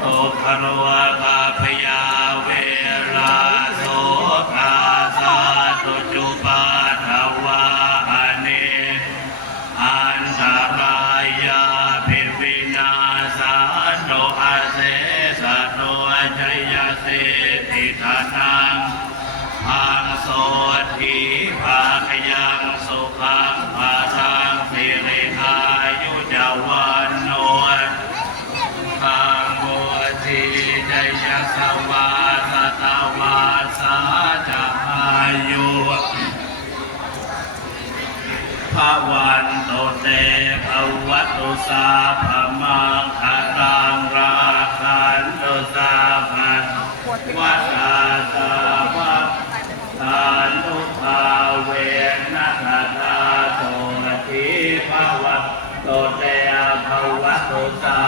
โตภรวะคาพยาเวลาโสกาสาตุจุปาทวาอเนอันตรายาภิวินาสาโนอาเสสะโนชัยเสติธานังพังโส สวาสตวาสาจะอายุภาวันโตเตภวัตุสาภมังคารังราคันตุสาภันวัตตาสาวะทานุภาเวนะทาทาโตทีภาวะโตเตภวะโตสา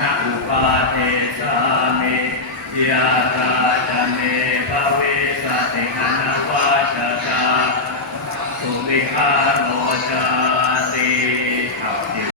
นะอุปาเทสามิยาตาจเมภเวสติหนาวาจตาสุวิหารโมจา